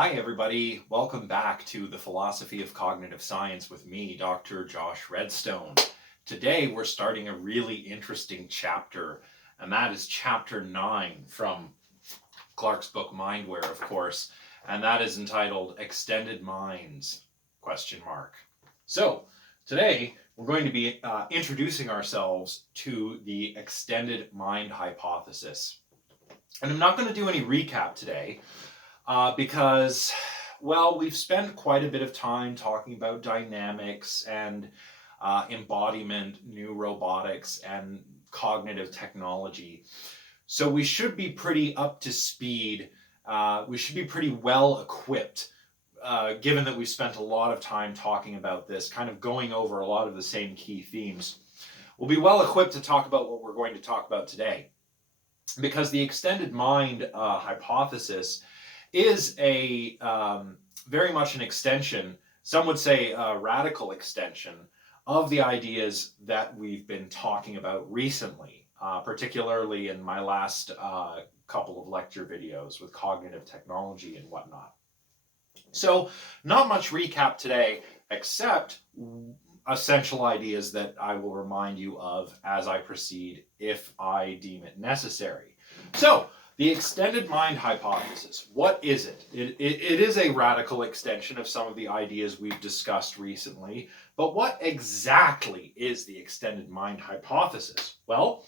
Hi, everybody. Welcome back to the Philosophy of Cognitive Science with me, Dr. Josh Redstone. Today, we're starting a really interesting chapter, and that is chapter 9 from Clarke's book Mindware, of course, and that is entitled Extended Minds, ? So, today, we're going to be introducing ourselves to the extended mind hypothesis. And I'm not going to do any recap today, because, well, we've spent quite a bit of time talking about dynamics and embodiment, new robotics, and cognitive technology. So we should be pretty up to speed. We should be pretty well equipped, given that we've spent a lot of time talking about this, kind of going over a lot of the same key themes. We'll be well equipped to talk about what we're going to talk about today, because the extended mind hypothesis is a very much an extension, some would say a radical extension, of the ideas that we've been talking about recently, particularly in my last couple of lecture videos with cognitive technology and whatnot. So not much recap today, except essential ideas that I will remind you of as I proceed if I deem it necessary. So, the extended mind hypothesis, what is it? It is a radical extension of some of the ideas we've discussed recently, but what exactly is the extended mind hypothesis? Well,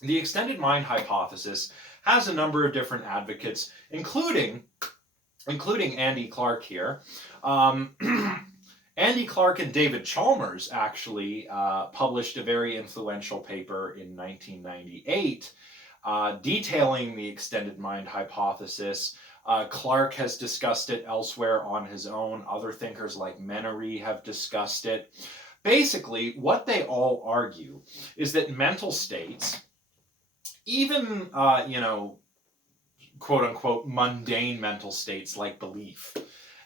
the extended mind hypothesis has a number of different advocates, including Andy Clarke here. Andy Clarke and David Chalmers actually published a very influential paper in 1998 detailing the extended mind hypothesis. Clarke has discussed it elsewhere on his own. Other thinkers like Menery have discussed it. Basically, what they all argue is that mental states, even, quote unquote, mundane mental states like belief,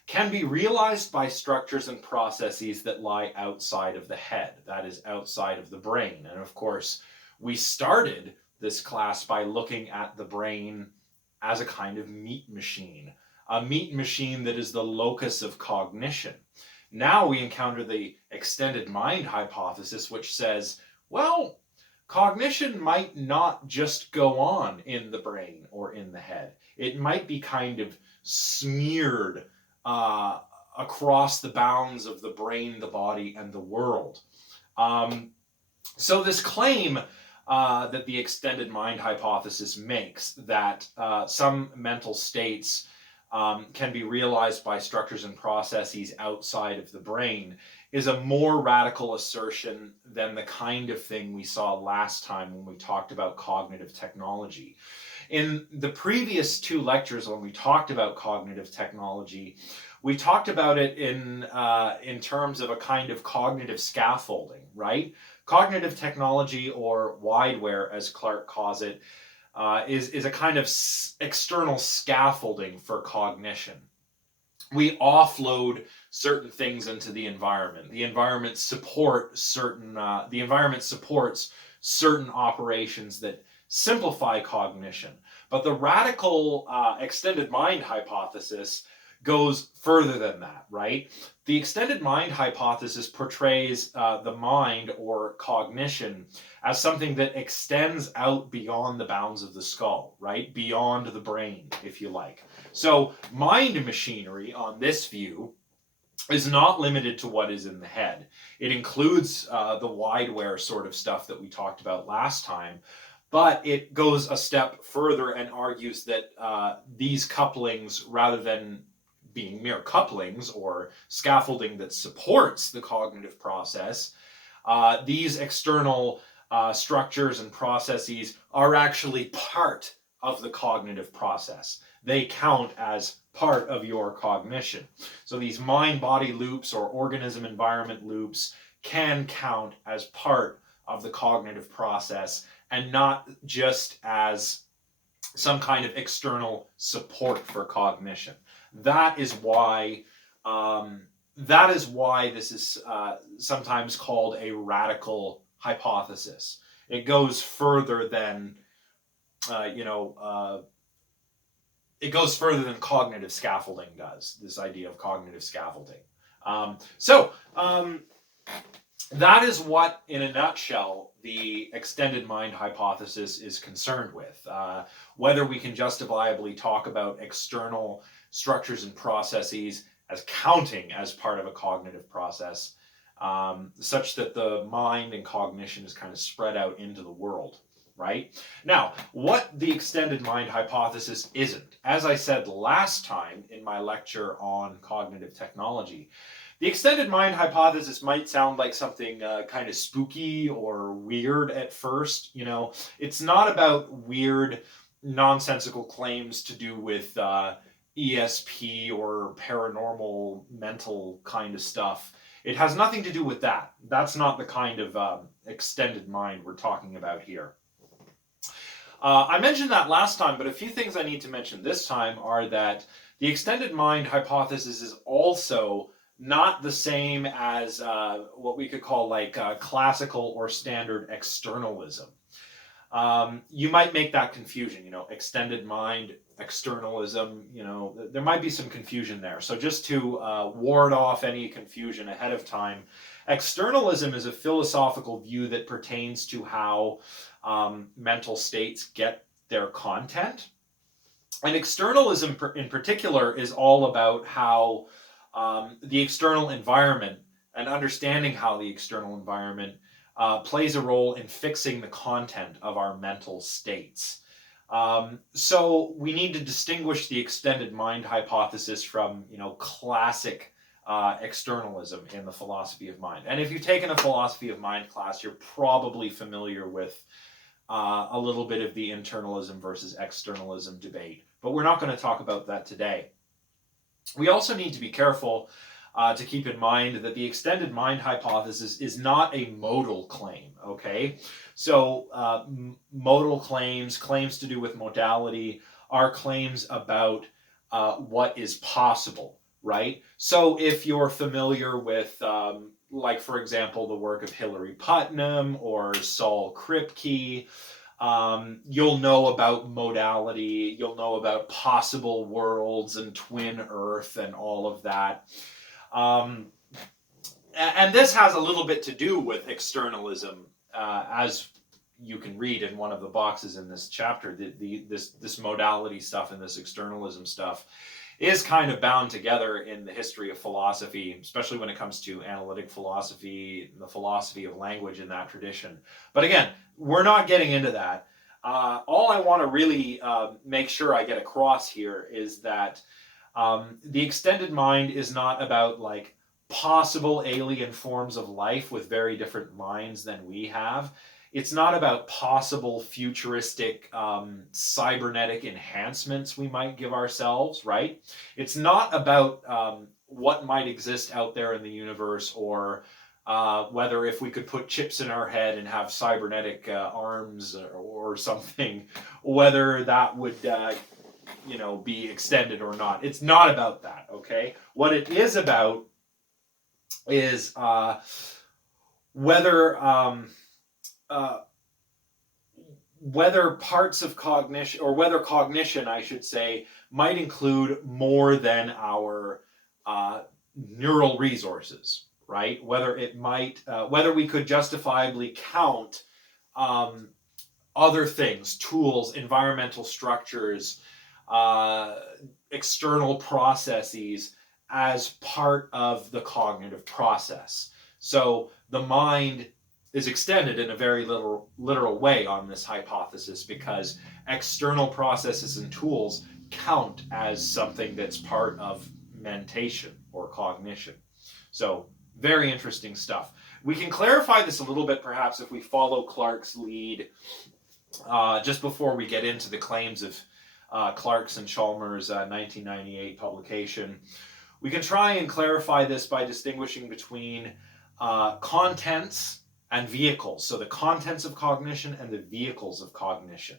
can be realized by structures and processes that lie outside of the head, that is, outside of the brain. And of course, we started this class by looking at the brain as a kind of meat machine, a meat machine that is the locus of cognition. Now we encounter the extended mind hypothesis, which says, well, cognition might not just go on in the brain or in the head. It might be kind of smeared across the bounds of the brain, the body, and the world. So this claim that the extended mind hypothesis makes, that some mental states can be realized by structures and processes outside of the brain, is a more radical assertion than the kind of thing we saw last time when we talked about cognitive technology. In the previous two lectures, when we talked about cognitive technology, we talked about it in terms of a kind of cognitive scaffolding, right? Cognitive technology, or wideware as Clarke calls it, is a kind of external scaffolding for cognition. We offload certain things into the environment. The environment supports certain operations that simplify cognition. But the radical extended mind hypothesis goes further than that, right? The extended mind hypothesis portrays the mind, or cognition, as something that extends out beyond the bounds of the skull, right? Beyond the brain, if you like. So mind machinery, on this view, is not limited to what is in the head. It includes the wideware sort of stuff that we talked about last time, but it goes a step further and argues that these couplings, rather than being mere couplings or scaffolding that supports the cognitive process, these external structures and processes are actually part of the cognitive process. They count as part of your cognition. So these mind-body loops or organism-environment loops can count as part of the cognitive process and not just as some kind of external support for cognition. That is why this is sometimes called a radical hypothesis. It goes further than it goes further than cognitive scaffolding does, this idea of cognitive scaffolding. That is what, in a nutshell, the extended mind hypothesis is concerned with. Whether we can justifiably talk about external structures and processes as counting as part of a cognitive process, such that the mind and cognition is kind of spread out into the world, right? Now, what the extended mind hypothesis isn't, as I said last time in my lecture on cognitive technology, the extended mind hypothesis might sound like something kind of spooky or weird at first. You know, it's not about weird, nonsensical claims to do with ESP or paranormal mental kind of stuff. It has nothing to do with that. That's not the kind of extended mind we're talking about here. I mentioned that last time, but a few things I need to mention this time are that the extended mind hypothesis is also not the same as what we could call like classical or standard externalism. You might make that confusion, you know, extended mind, externalism, you know, there might be some confusion there. So just to ward off any confusion ahead of time, externalism is a philosophical view that pertains to how mental states get their content. And externalism in particular is all about how the external environment and understanding how the external environment plays a role in fixing the content of our mental states. So we need to distinguish the extended mind hypothesis from, you know, classic externalism in the philosophy of mind. And if you've taken a philosophy of mind class, you're probably familiar with a little bit of the internalism versus externalism debate. But we're not going to talk about that today. We also need to be careful to keep in mind that the extended mind hypothesis is not a modal claim, okay? So modal claims, claims to do with modality, are claims about what is possible, right? So if you're familiar with, like, for example, the work of Hilary Putnam or Saul Kripke, you'll know about modality, you'll know about possible worlds and twin Earth and all of that. And this has a little bit to do with externalism, as you can read in one of the boxes in this chapter. This modality stuff and this externalism stuff is kind of bound together in the history of philosophy, especially when it comes to analytic philosophy, the philosophy of language in that tradition. But again, we're not getting into that. All I want to really make sure I get across here is that the extended mind is not about like possible alien forms of life with very different minds than we have. It's not about possible futuristic cybernetic enhancements we might give ourselves, right? It's not about what might exist out there in the universe, or whether if we could put chips in our head and have cybernetic arms or something, whether that would you know, be extended or not. It's not about that, okay? What it is about is whether parts of cognition, or whether cognition, I should say, might include more than our neural resources, right? Whether it might, whether we could justifiably count other things, tools, environmental structures, external processes as part of the cognitive process. So the mind is extended in a very literal way on this hypothesis, because external processes and tools count as something that's part of mentation or cognition. So very interesting stuff. We can clarify this a little bit perhaps if we follow Clarke's lead just before we get into the claims of Clarke's and Chalmers' 1998 publication. We can try and clarify this by distinguishing between contents and vehicles. So the contents of cognition and the vehicles of cognition.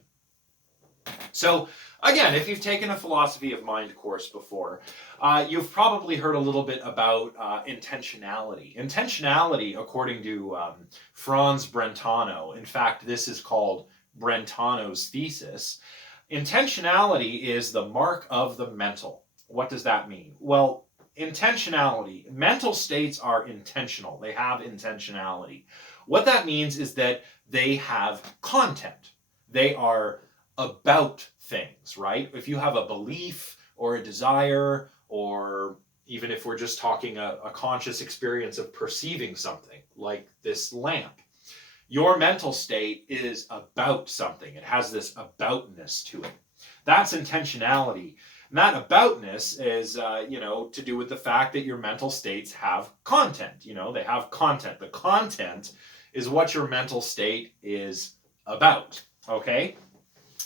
So again, if you've taken a philosophy of mind course before, you've probably heard a little bit about intentionality. Intentionality, according to Franz Brentano, in fact, this is called Brentano's thesis. intentionality is the mark of the mental. What does that mean? Well, intentionality, mental states are intentional. They have intentionality. What that means is that they have content. They are about things, right? If you have a belief or a desire, or even if we're just talking a conscious experience of perceiving something, like this lamp, your mental state is about something. It has this aboutness to it. That's intentionality. And that aboutness is, to do with the fact that your mental states have content. They have content. The content is what your mental state is about. Okay?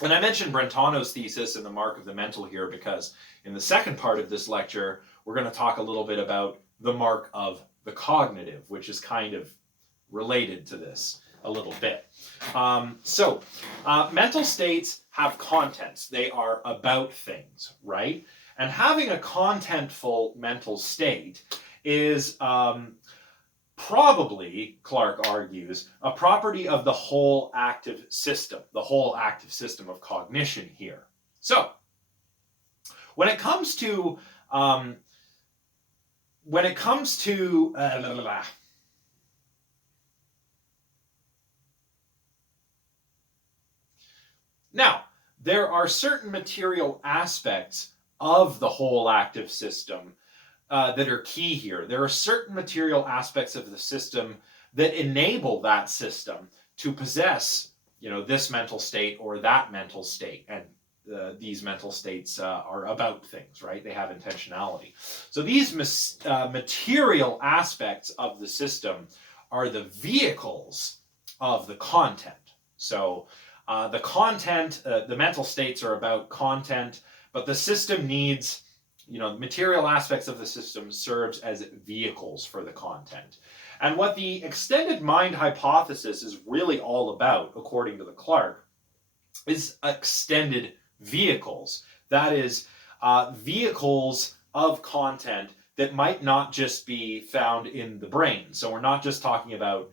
And I mentioned Brentano's thesis and the mark of the mental here because in the second part of this lecture, we're going to talk a little bit about the mark of the cognitive, which is kind of related to this a little bit. Mental states have contents. They are about things, right? And having a contentful mental state is probably, Clark argues, a property of the whole active system of cognition here. So, when it comes to now, there are certain material aspects of the whole active system that are key here. There are certain material aspects of the system that enable that system to possess, this mental state or that mental state. And these mental states are about things, right? They have intentionality. So these material aspects of the system are the vehicles of the content. So the content, the mental states are about content, but the system needs, material aspects of the system serves as vehicles for the content. And what the extended mind hypothesis is really all about, according to the Clark, is extended vehicles. That is, vehicles of content that might not just be found in the brain. So we're not just talking about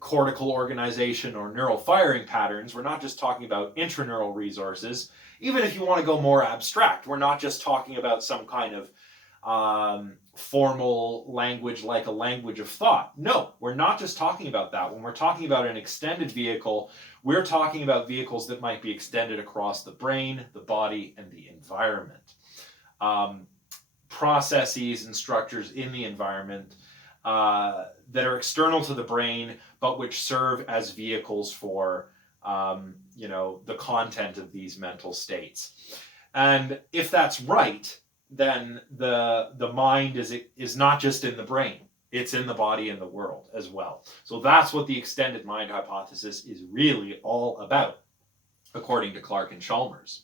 cortical organization or neural firing patterns. We're not just talking about intraneural resources. Even if you want to go more abstract, we're not just talking about some kind of formal language like a language of thought. No, we're not just talking about that. When we're talking about an extended vehicle, we're talking about vehicles that might be extended across the brain, the body, and the environment. Processes and structures in the environment that are external to the brain, but which serve as vehicles for the content of these mental states. And if that's right, then the mind is not just in the brain. It's in the body and the world as well. So that's what the extended mind hypothesis is really all about, according to Clark and Chalmers.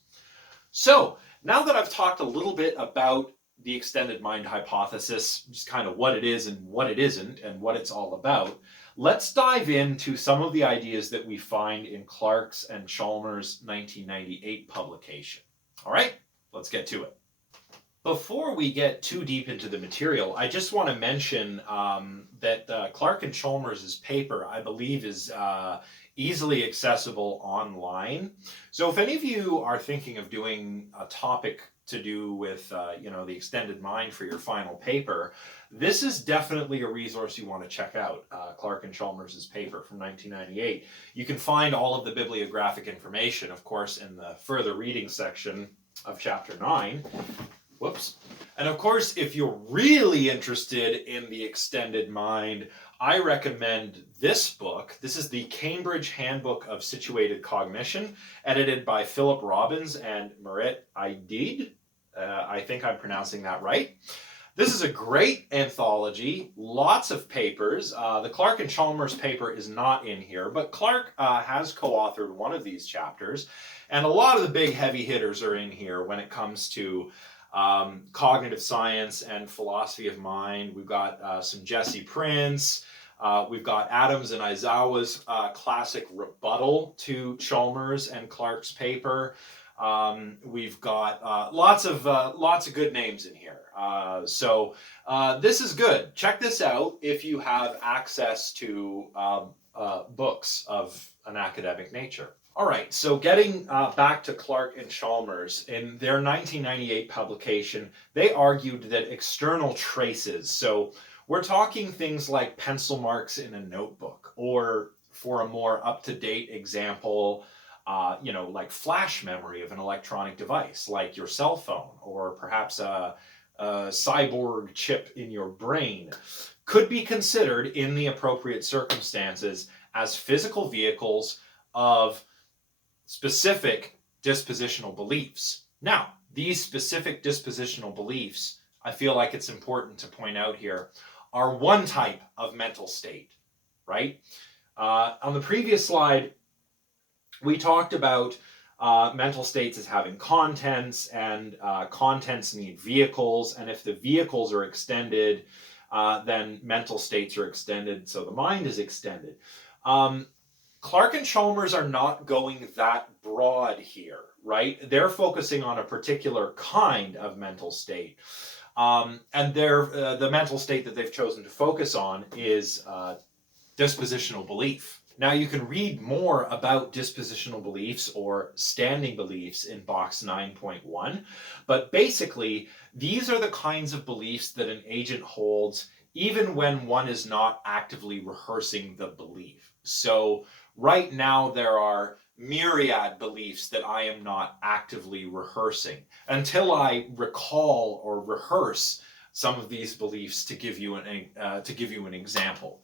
So now that I've talked a little bit about the extended mind hypothesis, just kind of what it is and what it isn't and what it's all about, let's dive into some of the ideas that we find in Clark's and Chalmers' 1998 publication. All right, let's get to it. Before we get too deep into the material, I just want to mention that Clark and Chalmers' paper, I believe, is easily accessible online. So if any of you are thinking of doing a topic to do with the extended mind for your final paper, this is definitely a resource you want to check out, Clark and Chalmers' paper from 1998. You can find all of the bibliographic information, of course, in the further reading section of chapter 9. Whoops. And of course, if you're really interested in the extended mind, I recommend this book. This is the Cambridge Handbook of Situated Cognition, edited by Philip Robbins and Marit Aidid. I think I'm pronouncing that right. This is a great anthology, lots of papers. The Clark and Chalmers paper is not in here, but Clark has co-authored one of these chapters, and a lot of the big heavy hitters are in here when it comes to cognitive science and philosophy of mind. We've got some Jesse Prince. We've got Adams and Aizawa's classic rebuttal to Chalmers and Clark's paper. We've got lots of good names in here. So this is good. Check this out if you have access to books of an academic nature. All right, so getting back to Clark and Chalmers, in their 1998 publication, they argued that external traces, so we're talking things like pencil marks in a notebook, or for a more up-to-date example, like flash memory of an electronic device, like your cell phone, or perhaps a cyborg chip in your brain, could be considered in the appropriate circumstances as physical vehicles of specific dispositional beliefs. Now, these specific dispositional beliefs, I feel like it's important to point out here, are one type of mental state, right? On the previous slide, we talked about mental states as having contents, and contents need vehicles, and if the vehicles are extended, then mental states are extended, so the mind is extended. Clark and Chalmers are not going that broad here, right? They're focusing on a particular kind of mental state. And the mental state that they've chosen to focus on is dispositional belief. Now, you can read more about dispositional beliefs or standing beliefs in box 9.1, but basically, these are the kinds of beliefs that an agent holds even when one is not actively rehearsing the belief. So, right now, there are myriad beliefs that I am not actively rehearsing until I recall or rehearse some of these beliefs to give you an example.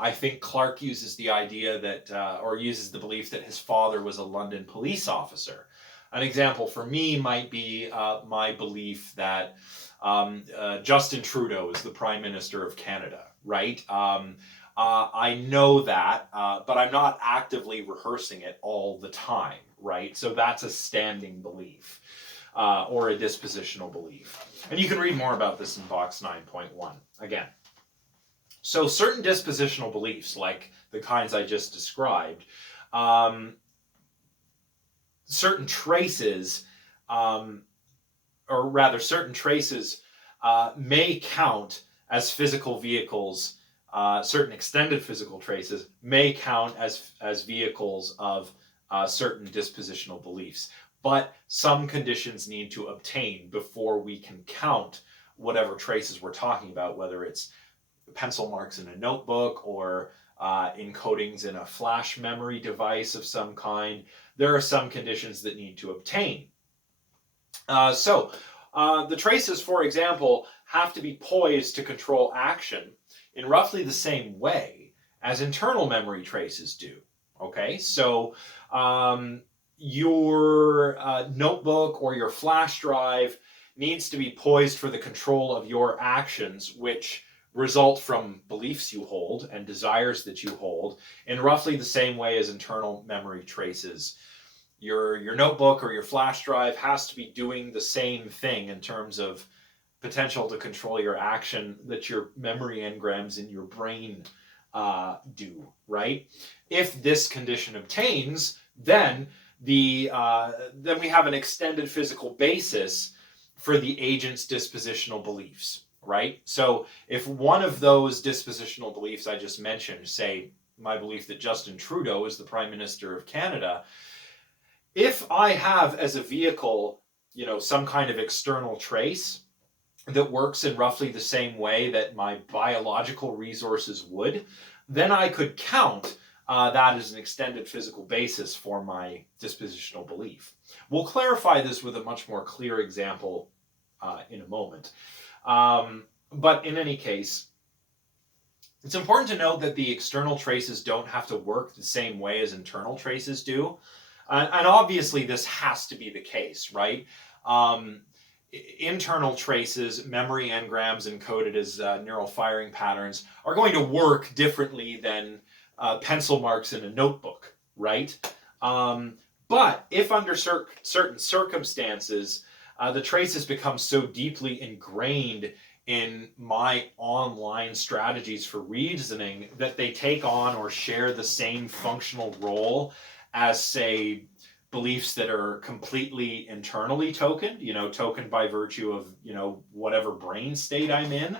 I think Clark uses the idea that, or uses the belief that his father was a London police officer. An example for me might be my belief that Justin Trudeau is the Prime Minister of Canada, right? I know that, but I'm not actively rehearsing it all the time, right? So that's a standing belief, or a dispositional belief. And you can read more about this in box 9.1. Again, so certain dispositional beliefs, like the kinds I just described, certain traces, may count as physical vehicles. Certain extended physical traces may count as vehicles of certain dispositional beliefs. But some conditions need to obtain before we can count whatever traces we're talking about, whether it's pencil marks in a notebook or encodings in a flash memory device of some kind. There are some conditions that need to obtain. The traces, for example, have to be poised to control action in roughly the same way as internal memory traces do. Okay, so your notebook or your flash drive needs to be poised for the control of your actions, which result from beliefs you hold and desires that you hold, in roughly the same way as internal memory traces. Your notebook or your flash drive has to be doing the same thing in terms of potential to control your action that your memory engrams in your brain do, right? If this condition obtains, then we have an extended physical basis for the agent's dispositional beliefs, right? So if one of those dispositional beliefs I just mentioned, say my belief that Justin Trudeau is the Prime Minister of Canada, if I have as a vehicle, some kind of external trace that works in roughly the same way that my biological resources would, then I could count that as an extended physical basis for my dispositional belief. We'll clarify this with a much more clear example in a moment. But in any case, it's important to note that the external traces don't have to work the same way as internal traces do. And obviously this has to be the case, right? Internal traces, memory engrams encoded as neural firing patterns, are going to work differently than pencil marks in a notebook, right? But if under certain circumstances, the traces become so deeply ingrained in my online strategies for reasoning that they take on or share the same functional role as, say, beliefs that are completely internally tokened, tokened by virtue of, whatever brain state I'm in,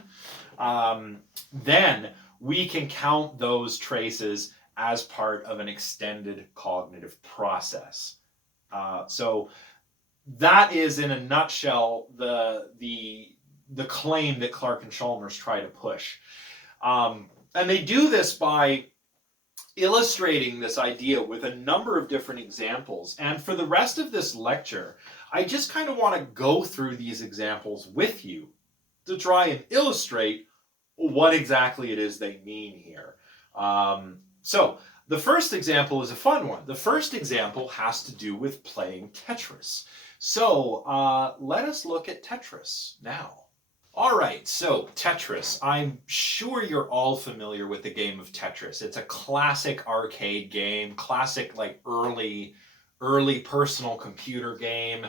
then we can count those traces as part of an extended cognitive process. So that is, in a nutshell, the claim that Clark and Chalmers try to push. And they do this by illustrating this idea with a number of different examples. And for the rest of this lecture, I just kind of want to go through these examples with you to try and illustrate what exactly it is they mean here. So the first example is a fun one. The first example has to do with playing Tetris. So let us look at Tetris now. All right, so Tetris. I'm sure you're all familiar with the game of Tetris. It's a classic arcade game, classic like early personal computer game.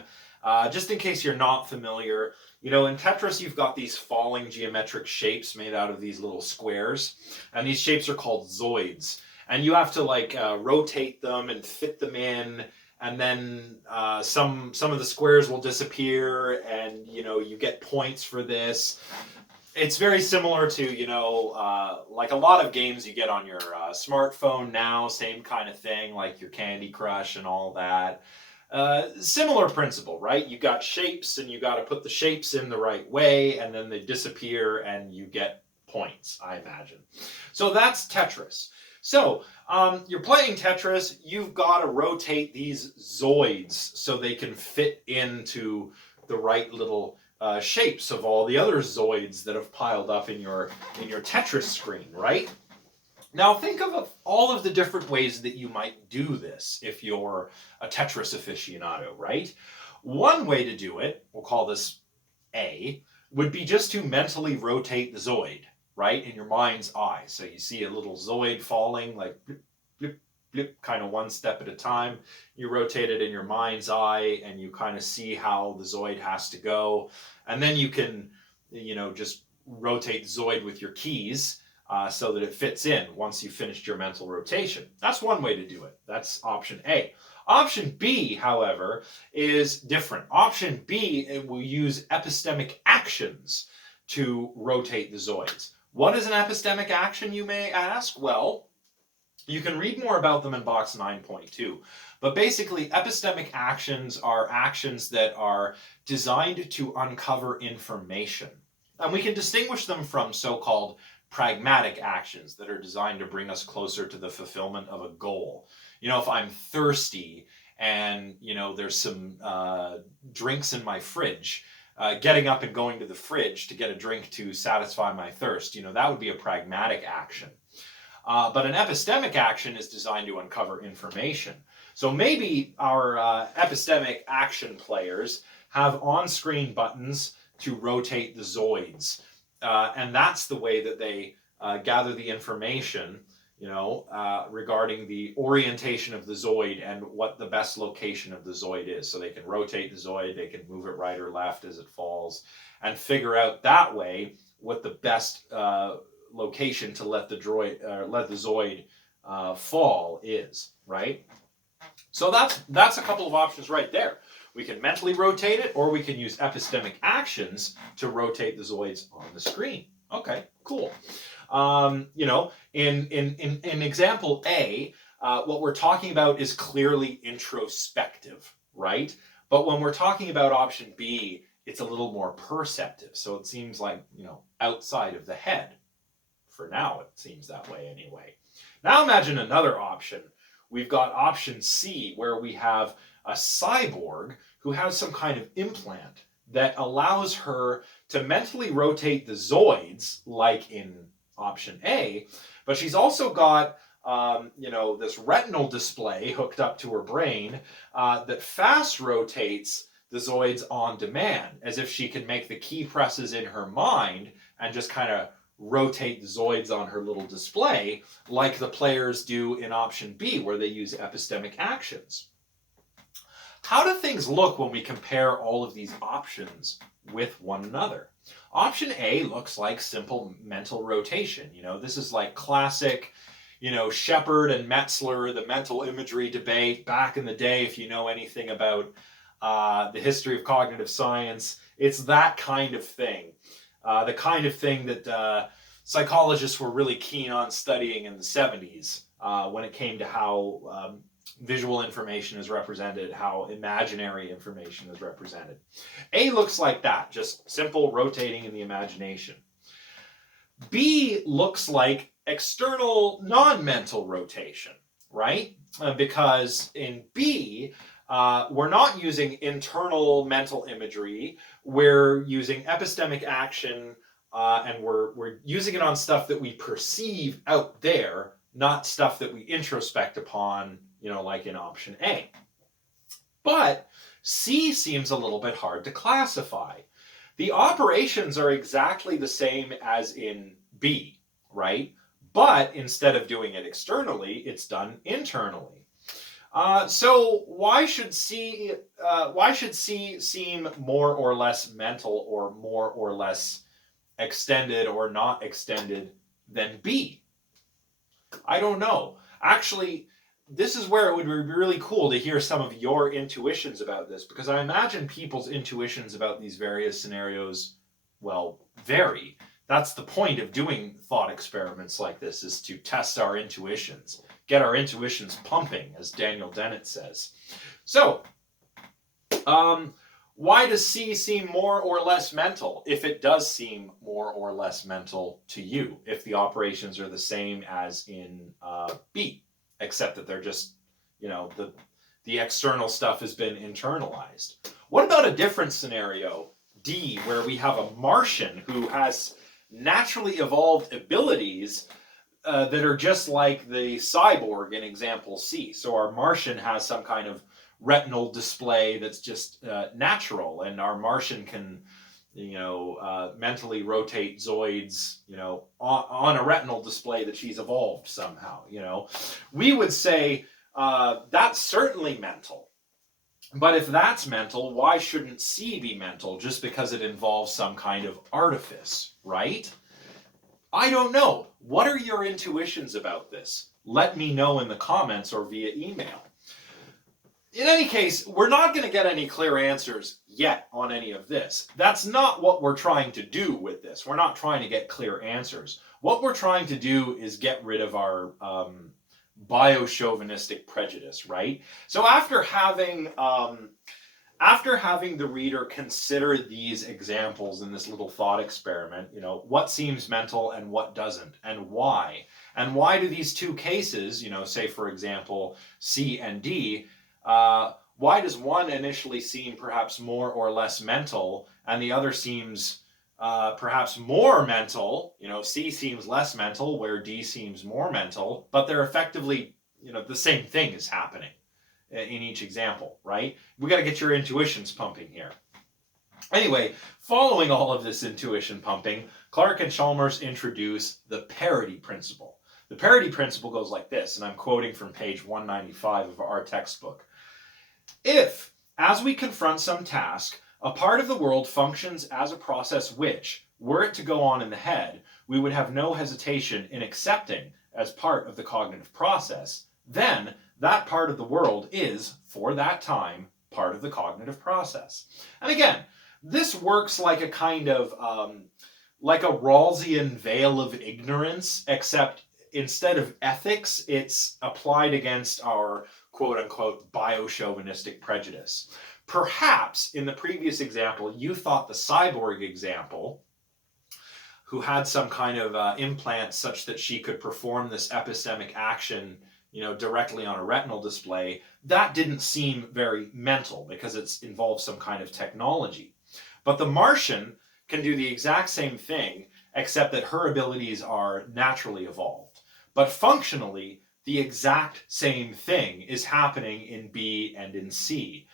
Just in case you're not familiar, you know, in Tetris you've got these falling geometric shapes made out of these little squares, and these shapes are called zoids. And you have to like rotate them and fit them in, and then some of the squares will disappear, and you know you get points for this. It's very similar to, you know, like a lot of games you get on your smartphone now, same kind of thing, like your Candy Crush and all that. Similar principle, right? You got shapes and you got to put the shapes in the right way, and then they disappear and you get points, I imagine. So that's Tetris. So you're playing Tetris, you've got to rotate these zoids so they can fit into the right little shapes of all the other zoids that have piled up in your Tetris screen, right? Now think of all of the different ways that you might do this if you're a Tetris aficionado, right? One way to do it, we'll call this A, would be just to mentally rotate the zoid, right, in your mind's eye. So you see a little zoid falling, like blip, blip, blip, kind of one step at a time. You rotate it in your mind's eye, and you kind of see how the zoid has to go. And then you can, you know, just rotate the zoid with your keys so that it fits in once you've finished your mental rotation. That's one way to do it. That's option A. Option B, however, is different. Option B, it will use epistemic actions to rotate the zoids. What is an epistemic action, you may ask? Well, you can read more about them in box 9.2. But basically, epistemic actions are actions that are designed to uncover information. And we can distinguish them from so-called pragmatic actions that are designed to bring us closer to the fulfillment of a goal. You know, if I'm thirsty and, you know, there's some drinks in my fridge, getting up and going to the fridge to get a drink to satisfy my thirst, you know, that would be a pragmatic action. But an epistemic action is designed to uncover information. So maybe our epistemic action players have on-screen buttons to rotate the zoids. And that's the way that they gather the information, you know, regarding the orientation of the zoid and what the best location of the zoid is. So they can rotate the zoid, they can move it right or left as it falls, and figure out that way what the best location to let the zoid fall is, right? So that's a couple of options right there. We can mentally rotate it, or we can use epistemic actions to rotate the zoids on the screen. Okay, cool. You know, in example A, what we're talking about is clearly introspective, right? But when we're talking about option B, it's a little more perceptive. So it seems like, you know, outside of the head. For now, it seems that way anyway. Now imagine another option. We've got option C, where we have a cyborg who has some kind of implant that allows her to mentally rotate the zoids, like in option A, but she's also got you know, this retinal display hooked up to her brain that fast rotates the zoids on demand, as if she can make the key presses in her mind and just kind of rotate the zoids on her little display, like the players do in option B, where they use epistemic actions. How do things look when we compare all of these options with one another? Option A looks like simple mental rotation. You know, this is like classic, you know, Shepard and Metzler, the mental imagery debate back in the day. If you know anything about the history of cognitive science, it's that kind of thing. The kind of thing that psychologists were really keen on studying in the 70s. when it came to how visual information is represented, how imaginary information is represented. A looks like that, just simple rotating in the imagination. B looks like external non-mental rotation, right? Because in B, we're not using internal mental imagery, we're using epistemic action, and we're using it on stuff that we perceive out there, not stuff that we introspect upon, like in option A. But C seems a little bit hard to classify. The operations are exactly the same as in B, right? But instead of doing it externally, it's done internally. So why should C seem more or less mental, or more or less extended or not extended than B? I don't know. Actually, this is where it would be really cool to hear some of your intuitions about this, because I imagine people's intuitions about these various scenarios, well, vary. That's the point of doing thought experiments like this, is to test our intuitions, get our intuitions pumping, as Daniel Dennett says. So, why does C seem more or less mental, if it does seem more or less mental to you, if the operations are the same as in B, except that they're just, the external stuff has been internalized? What about a different scenario, D, where we have a Martian who has naturally evolved abilities that are just like the cyborg in example C? So our Martian has some kind of retinal display that's just natural, and our Martian can, mentally rotate Zoids, on a retinal display that she's evolved somehow. We would say that's certainly mental. But if that's mental, why shouldn't C be mental just because it involves some kind of artifice, right? I don't know. What are your intuitions about this? Let me know in the comments or via email. In any case, we're not going to get any clear answers yet on any of this. That's not what we're trying to do with this. We're not trying to get clear answers. What we're trying to do is get rid of our bio-chauvinistic prejudice, right? So after having the reader consider these examples in this little thought experiment, what seems mental and what doesn't, and why? And why do these two cases, say for example, C and D, why does one initially seem perhaps more or less mental, and the other seems perhaps more mental? C seems less mental, where D seems more mental, but they're effectively, the same thing is happening in each example, right? We got to get your intuitions pumping here. Anyway, following all of this intuition pumping, Clark and Chalmers introduce the parity principle. The parity principle goes like this, and I'm quoting from page 195 of our textbook. If, as we confront some task, a part of the world functions as a process which, were it to go on in the head, we would have no hesitation in accepting as part of the cognitive process, then that part of the world is, for that time, part of the cognitive process. And again, this works like a kind of, like a Rawlsian veil of ignorance, except instead of ethics, it's applied against our quote-unquote bio-chauvinistic prejudice. Perhaps, in the previous example, you thought the cyborg example, who had some kind of implant such that she could perform this epistemic action, directly on a retinal display, that didn't seem very mental because it involves some kind of technology. But the Martian can do the exact same thing, except that her abilities are naturally evolved. But functionally, the exact same thing is happening in B and in C.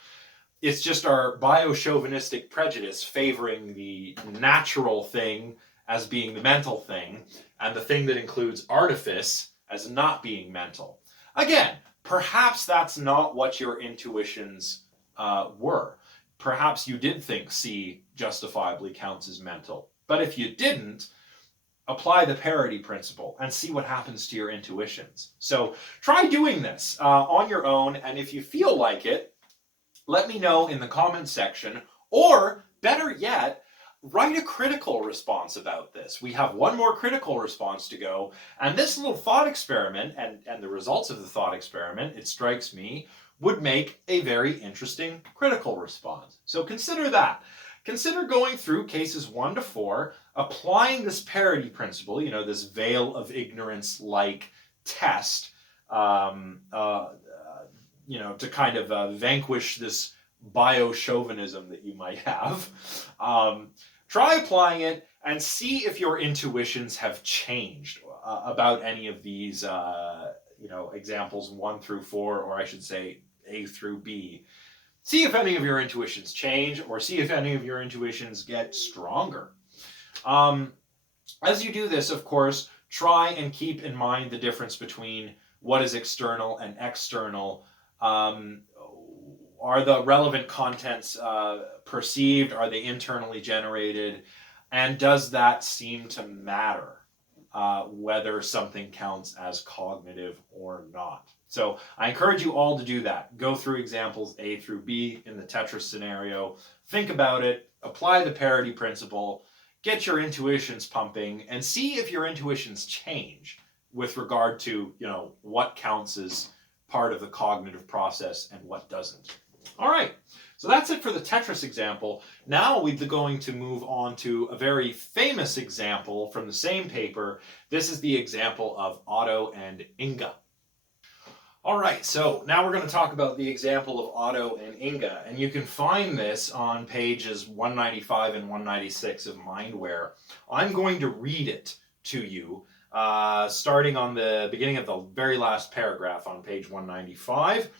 It's just our bio-chauvinistic prejudice favoring the natural thing as being the mental thing, and the thing that includes artifice as not being mental. Again, perhaps that's not what your intuitions were. Perhaps you did think C justifiably counts as mental. But if you didn't, apply the parity principle and see what happens to your intuitions. So try doing this on your own, and if you feel like it, let me know in the comments section, or better yet, write a critical response about this. We have one more critical response to go, and this little thought experiment and the results of the thought experiment, it strikes me, would make a very interesting critical response. So consider that. Consider going through cases 1 to 4, applying this parity principle, this veil of ignorance like test, to kind of vanquish this bio-chauvinism that you might have. Try applying it and see if your intuitions have changed about any of these, examples 1 through 4, or I should say A through B. See if any of your intuitions change, or see if any of your intuitions get stronger. As you do this, of course, try and keep in mind the difference between what is external and external. Are the relevant contents perceived? Are they internally generated? And does that seem to matter, whether something counts as cognitive or not? So I encourage you all to do that. Go through examples A through B in the Tetris scenario. Think about it. Apply the parity principle. Get your intuitions pumping and see if your intuitions change with regard to, what counts as part of the cognitive process and what doesn't. All right, so that's it for the Tetris example. Now we're going to move on to a very famous example from the same paper. This is the example of Otto and Inga. All right, so now we're going to talk about the example of Otto and Inga, and you can find this on pages 195 and 196 of Mindware. I'm going to read it to you, starting on the beginning of the very last paragraph on page 195.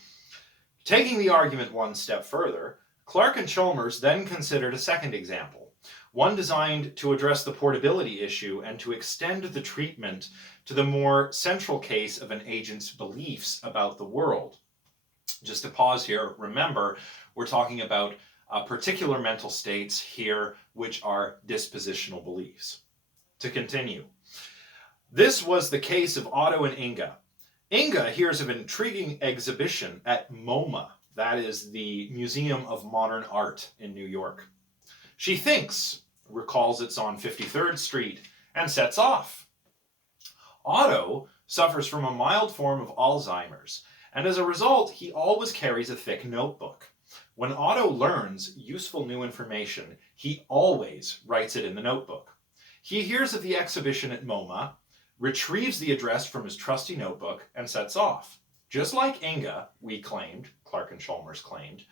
Taking the argument one step further, Clark and Chalmers then considered a second example, one designed to address the portability issue and to extend the treatment to the more central case of an agent's beliefs about the world. Just to pause here, remember, we're talking about particular mental states here, which are dispositional beliefs. To continue, this was the case of Otto and Inga. Inga hears of an intriguing exhibition at MoMA, that is the Museum of Modern Art in New York. She thinks, recalls it's on 53rd Street, and sets off. Otto suffers from a mild form of Alzheimer's, and as a result, he always carries a thick notebook. When Otto learns useful new information, he always writes it in the notebook. He hears of the exhibition at MoMA, retrieves the address from his trusty notebook, and sets off. Just like Inga, we claimed, Clark and Chalmers claimed,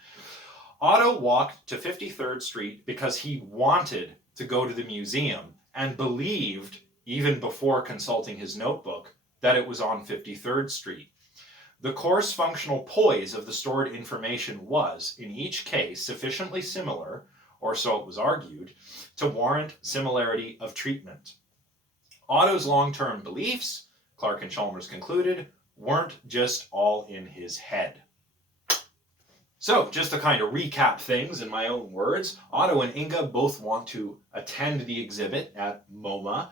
Otto walked to 53rd Street because he wanted to go to the museum and believed, even before consulting his notebook, that it was on 53rd Street. The coarse functional poise of the stored information was, in each case, sufficiently similar, or so it was argued, to warrant similarity of treatment. Otto's long-term beliefs, Clark and Chalmers concluded, weren't just all in his head. So, just to kind of recap things in my own words, Otto and Inga both want to attend the exhibit at MoMA.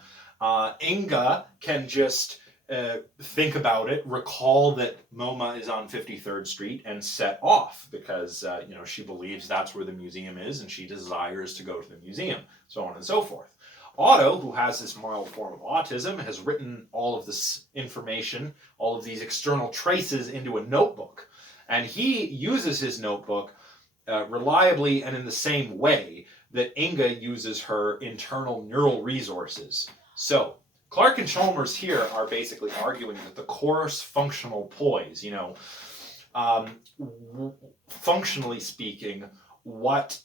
Inga can just think about it, recall that MoMA is on 53rd Street, and set off because she believes that's where the museum is and she desires to go to the museum, so on and so forth. Otto, who has this mild form of autism, has written all of this information, all of these external traces into a notebook. And he uses his notebook reliably and in the same way that Inga uses her internal neural resources. So, Clark and Chalmers here are basically arguing that the coarse functional poise, functionally speaking, what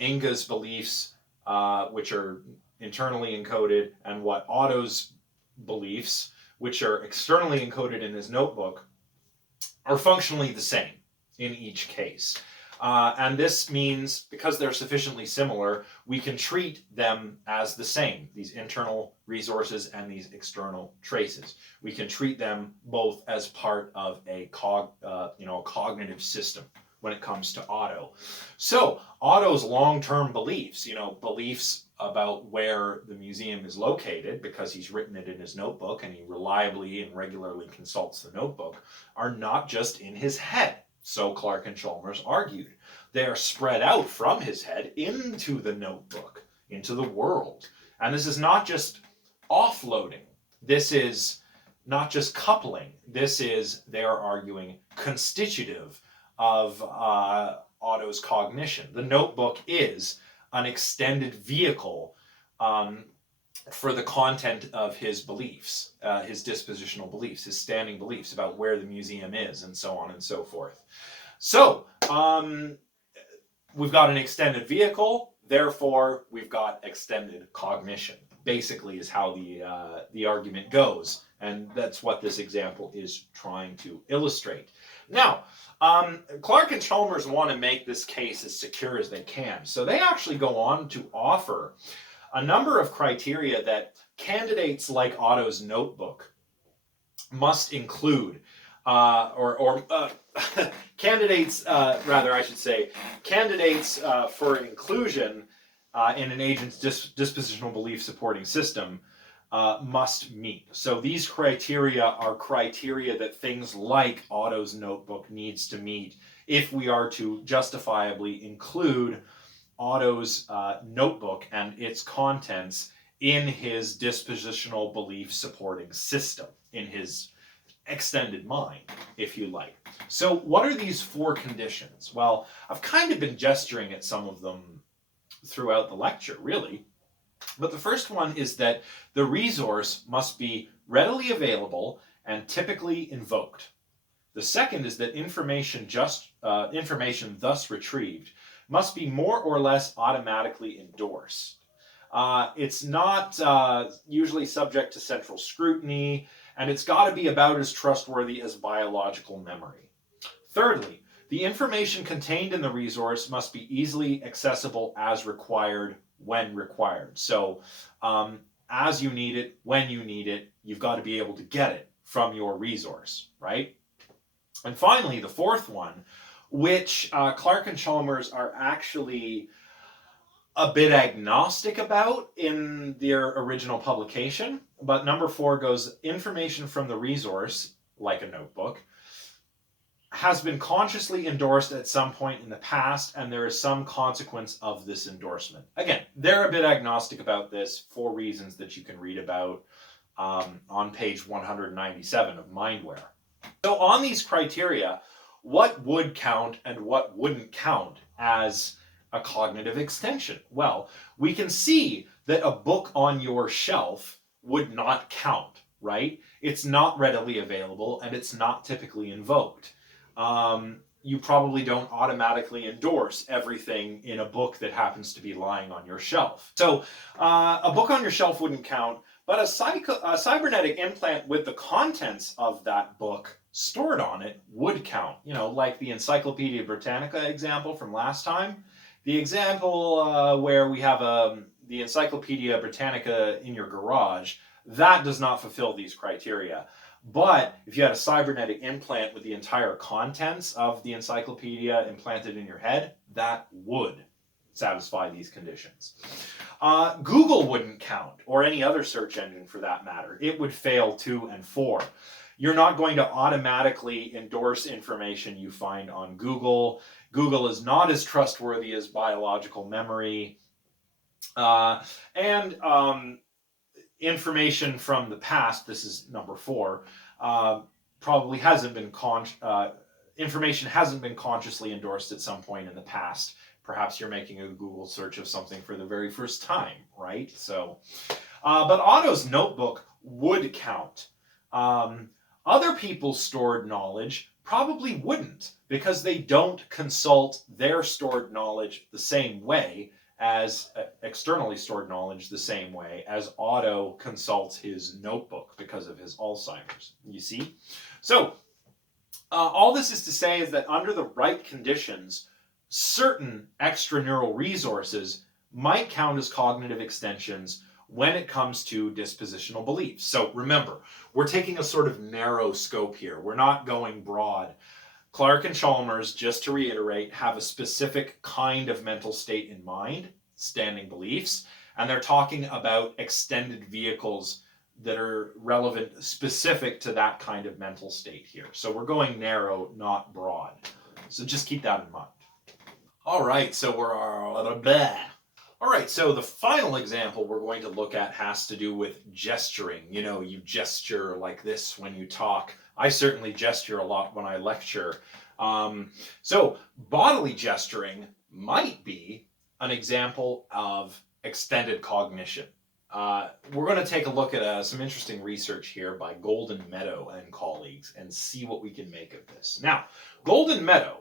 Inga's beliefs, which are internally encoded, and what Otto's beliefs, which are externally encoded in his notebook, are functionally the same in each case. And this means, because they're sufficiently similar, we can treat them as the same, these internal resources and these external traces. We can treat them both as part of a cognitive system when it comes to Otto. So, Otto's long-term beliefs, beliefs about where the museum is located, because he's written it in his notebook and he reliably and regularly consults the notebook, are not just in his head. So Clark and Chalmers argued. They are spread out from his head into the notebook, into the world. And this is not just offloading. This is not just coupling. This is, they are arguing, constitutive of Otto's cognition. The notebook is an extended vehicle for the content of his beliefs, his dispositional beliefs, his standing beliefs about where the museum is, and so on and so forth. So, we've got an extended vehicle, therefore we've got extended cognition, basically is how the argument goes. And that's what this example is trying to illustrate. Now, Clark and Chalmers want to make this case as secure as they can. So they actually go on to offer a number of criteria that candidates like Otto's notebook must include, candidates for inclusion in an agent's dispositional belief supporting system must meet. So these criteria are criteria that things like Otto's notebook needs to meet if we are to justifiably include Otto's notebook and its contents in his dispositional belief supporting system, in his extended mind, if you like. So what are these 4 conditions? Well, I've kind of been gesturing at some of them throughout the lecture, really. But the first one is that the resource must be readily available and typically invoked. The second is that information thus retrieved must be more or less automatically endorsed. It's not usually subject to central scrutiny, and it's got to be about as trustworthy as biological memory. Thirdly, the information contained in the resource must be easily accessible as required when required. So as you need it, when you need it, you've got to be able to get it from your resource, right? And finally, the fourth one, which Clark and Chalmers are actually a bit agnostic about in their original publication, but number 4 goes, information from the resource, like a notebook, has been consciously endorsed at some point in the past, and there is some consequence of this endorsement. Again, they're a bit agnostic about this for reasons that you can read about on page 197 of Mindware. So on these criteria, what would count and what wouldn't count as a cognitive extension? Well, we can see that a book on your shelf would not count, right? It's not readily available and it's not typically invoked. You probably don't automatically endorse everything in a book that happens to be lying on your shelf. So a book on your shelf wouldn't count, but a cybernetic implant with the contents of that book stored on it would count. You know, like the Encyclopedia Britannica example from last time. The example where we have the Encyclopedia Britannica in your garage, that does not fulfill these criteria. But if you had a cybernetic implant with the entire contents of the encyclopedia implanted in your head, that would satisfy these conditions. Google wouldn't count, or any other search engine for that matter. It would fail 2 and 4. You're not going to automatically endorse information you find on Google. Google is not as trustworthy as biological memory. Information from the past, this is number 4, probably hasn't been information hasn't been consciously endorsed at some point in the past. Perhaps you're making a Google search of something for the very first time, right? So, but Otto's notebook would count. Other people's stored knowledge probably wouldn't, because they don't consult their stored knowledge the same way as externally stored knowledge the same way as Otto consults his notebook because of his Alzheimer's. You see? So, all this is to say is that under the right conditions, certain extraneural resources might count as cognitive extensions when it comes to dispositional beliefs. So remember, we're taking a sort of narrow scope here. We're not going broad. Clark and Chalmers, just to reiterate, have a specific kind of mental state in mind, standing beliefs, and they're talking about extended vehicles that are relevant, specific to that kind of mental state here. So we're going narrow, not broad. So just keep that in mind. All right, so All right, so the final example we're going to look at has to do with gesturing. You know, you gesture like this when you talk. I certainly gesture a lot when I lecture. So bodily gesturing might be an example of extended cognition. We're going to take a look at some interesting research here by Golden Meadow and colleagues and see what we can make of this. Now, Golden Meadow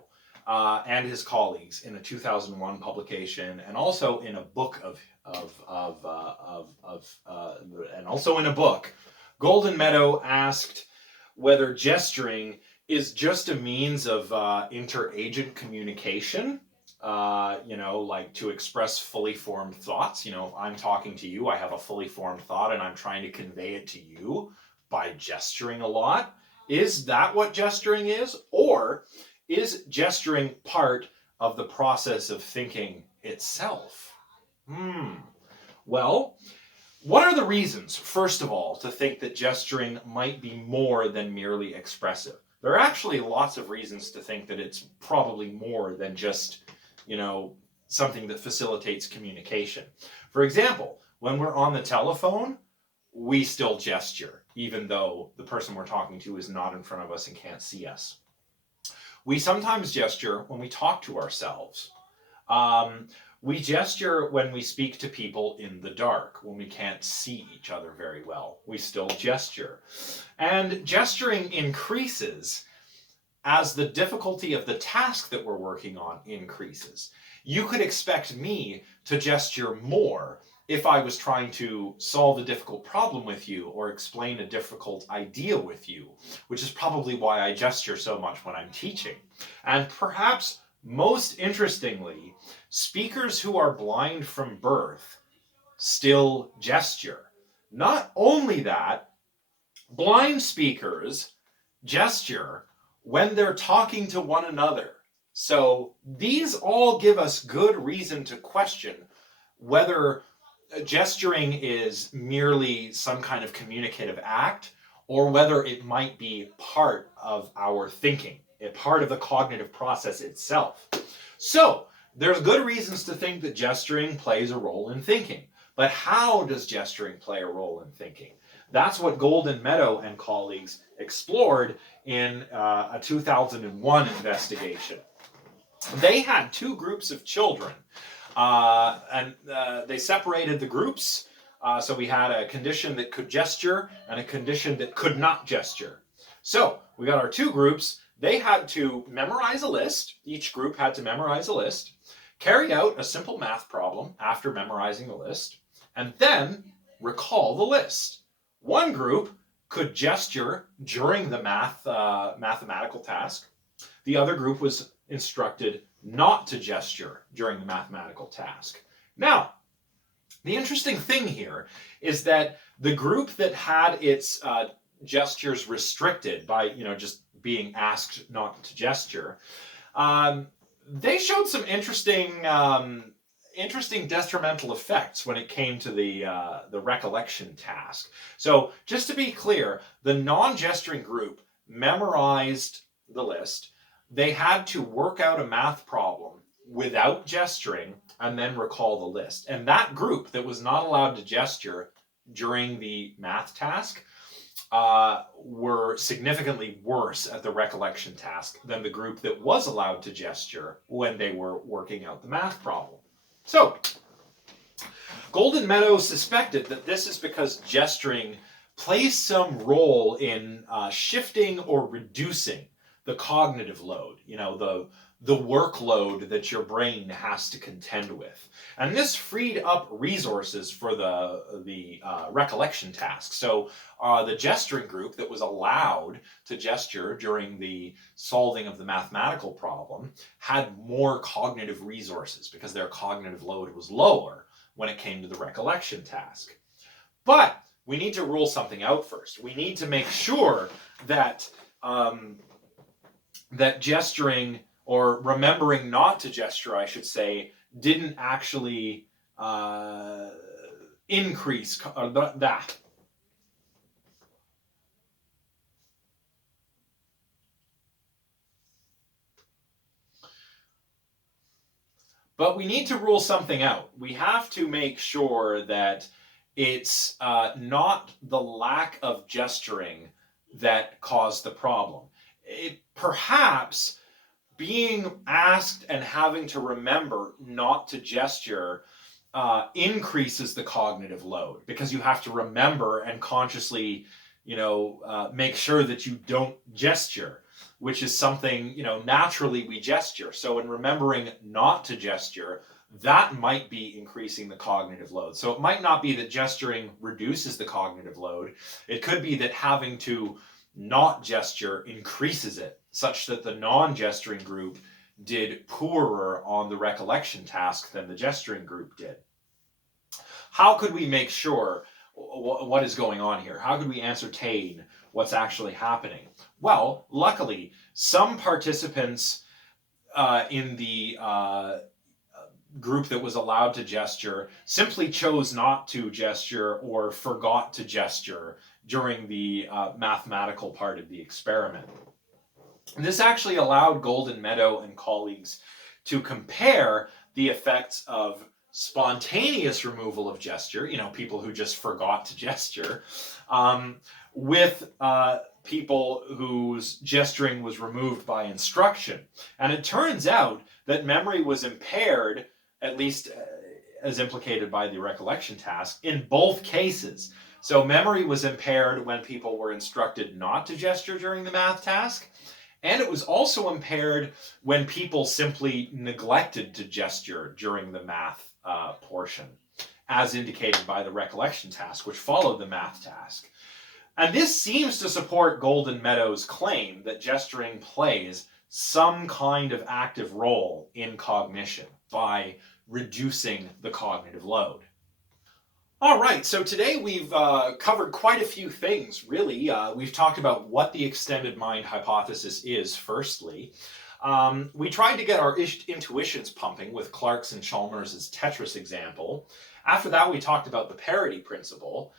and his colleagues in a 2001 publication, and also in a book and also in a book, Golden Meadow asked whether gesturing is just a means of interagent communication. You know, like to express fully formed thoughts. You know, I'm talking to you, I have a fully formed thought, and I'm trying to convey it to you by gesturing a lot. Is that what gesturing is? Or is gesturing part of the process of thinking itself? Well, what are the reasons, first of all, to think that gesturing might be more than merely expressive? There are actually lots of reasons to think that it's probably more than just, you know, something that facilitates communication. For example, when we're on the telephone, we still gesture, even though the person we're talking to is not in front of us and can't see us. We sometimes gesture when we talk to ourselves. We gesture when we speak to people in the dark, when we can't see each other very well. We still gesture. And gesturing increases as the difficulty of the task that we're working on increases. You could expect me to gesture more if I was trying to solve a difficult problem with you or explain a difficult idea with you, which is probably why I gesture so much when I'm teaching. And perhaps most interestingly, speakers who are blind from birth still gesture. Not only that, blind speakers gesture when they're talking to one another. So these all give us good reason to question whether gesturing is merely some kind of communicative act or whether it might be part of our thinking, a part of the cognitive process itself. So there's good reasons to think that gesturing plays a role in thinking. But how does gesturing play a role in thinking? That's what Golden Meadow and colleagues explored in a 2001 investigation. They had two groups of children, and they separated the groups. So we had a condition that could gesture and a condition that could not gesture. So we got our two groups. They had to memorize a list. Each group had to memorize a list, carry out a simple math problem after memorizing the list, and then recall the list. One group could gesture during the mathematical task. The other group was instructed not to gesture during the mathematical task. Now, the interesting thing here is that the group that had its gestures restricted by, just being asked not to gesture, they showed some interesting detrimental effects when it came to the recollection task. So just to be clear, the non-gesturing group memorized the list. They had to work out a math problem without gesturing and then recall the list. And that group that was not allowed to gesture during the math task were significantly worse at the recollection task than the group that was allowed to gesture when they were working out the math problem. So, Golden Meadow suspected that this is because gesturing plays some role in shifting or reducing the cognitive load, the workload that your brain has to contend with. And this freed up resources for the recollection task. So the gesturing group that was allowed to gesture during the solving of the mathematical problem had more cognitive resources because their cognitive load was lower when it came to the recollection task. But we need to rule something out first. We need to make sure that that gesturing, or remembering not to gesture, I should say, didn't actually increase that. But we need to rule something out. We have to make sure that it's not the lack of gesturing that caused the problem. Perhaps being asked and having to remember not to gesture increases the cognitive load, because you have to remember and consciously, make sure that you don't gesture, which is something, naturally we gesture. So in remembering not to gesture, that might be increasing the cognitive load. So it might not be that gesturing reduces the cognitive load. It could be that having to not gesture increases it, such that the non-gesturing group did poorer on the recollection task than the gesturing group did. How could we make sure what is going on here? How could we ascertain what's actually happening? Well, luckily, some participants in the group that was allowed to gesture simply chose not to gesture or forgot to gesture during the mathematical part of the experiment. And this actually allowed Golden Meadow and colleagues to compare the effects of spontaneous removal of gesture, people who just forgot to gesture, with people whose gesturing was removed by instruction. And it turns out that memory was impaired, at least as implicated by the recollection task, in both cases. So memory was impaired when people were instructed not to gesture during the math task, and it was also impaired when people simply neglected to gesture during the math portion, as indicated by the recollection task, which followed the math task. And this seems to support Golden Meadow's claim that gesturing plays some kind of active role in cognition by reducing the cognitive load. All right, so today we've covered quite a few things, really. We've talked about what the extended mind hypothesis is, firstly. We tried to get our intuitions pumping with Clark's and Chalmers' Tetris example. After that, we talked about the parity principle.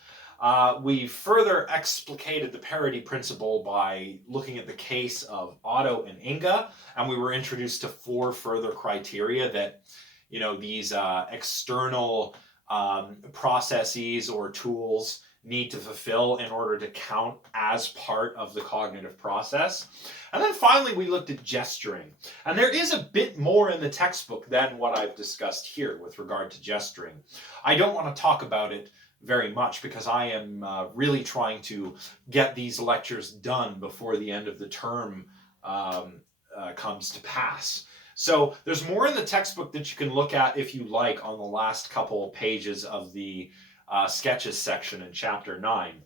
We further explicated the parity principle by looking at the case of Otto and Inga, and we were introduced to 4 further criteria that, these external processes or tools need to fulfill in order to count as part of the cognitive process. And then finally, we looked at gesturing. And there is a bit more in the textbook than what I've discussed here with regard to gesturing. I don't want to talk about it very much because I am really trying to get these lectures done before the end of the term comes to pass. So there's more in the textbook that you can look at if you like on the last couple pages of the sketches section in chapter 9.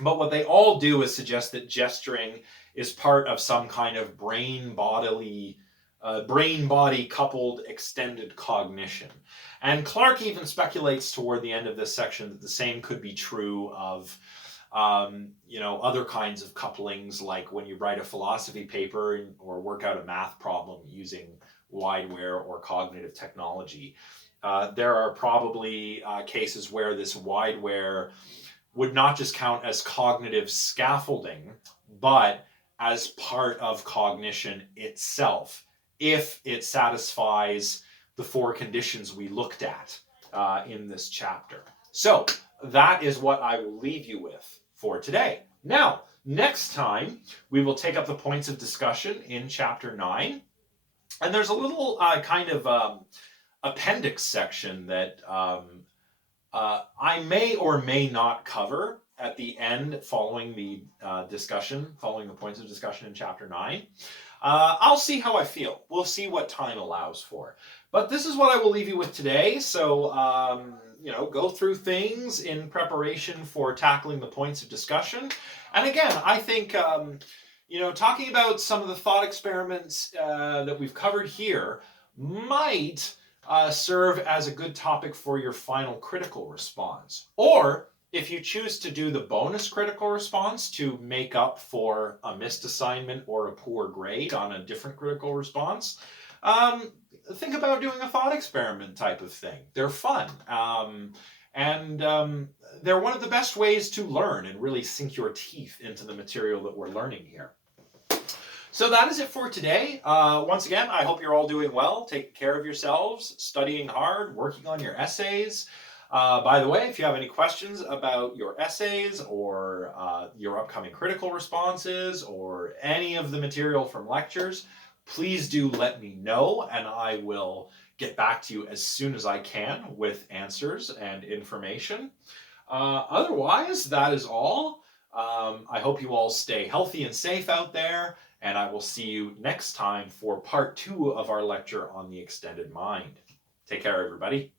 But what they all do is suggest that gesturing is part of some kind of brain-body coupled extended cognition. And Clark even speculates toward the end of this section that the same could be true of other kinds of couplings, like when you write a philosophy paper or work out a math problem using wideware or cognitive technology. There are probably cases where this wideware would not just count as cognitive scaffolding, but as part of cognition itself, if it satisfies the 4 conditions we looked at in this chapter. So that is what I will leave you with for today. Now, next time, we will take up the points of discussion in chapter 9. And there's a little kind of appendix section that I may or may not cover at the end following the following the points of discussion in chapter 9. I'll see how I feel. We'll see what time allows for. But this is what I will leave you with today. So, go through things in preparation for tackling the points of discussion. And again, I think, talking about some of the thought experiments that we've covered here might serve as a good topic for your final critical response. Or if you choose to do the bonus critical response to make up for a missed assignment or a poor grade on a different critical response, think about doing a thought experiment type of thing. They're fun. They're one of the best ways to learn and really sink your teeth into the material that we're learning here. So that is it for today. Once again, I hope you're all doing well, taking care of yourselves, studying hard, working on your essays. By the way, if you have any questions about your essays or your upcoming critical responses or any of the material from lectures, please do let me know, and I will get back to you as soon as I can with answers and information. Otherwise, that is all. I hope you all stay healthy and safe out there, and I will see you next time for part 2 of our lecture on the extended mind. Take care, everybody.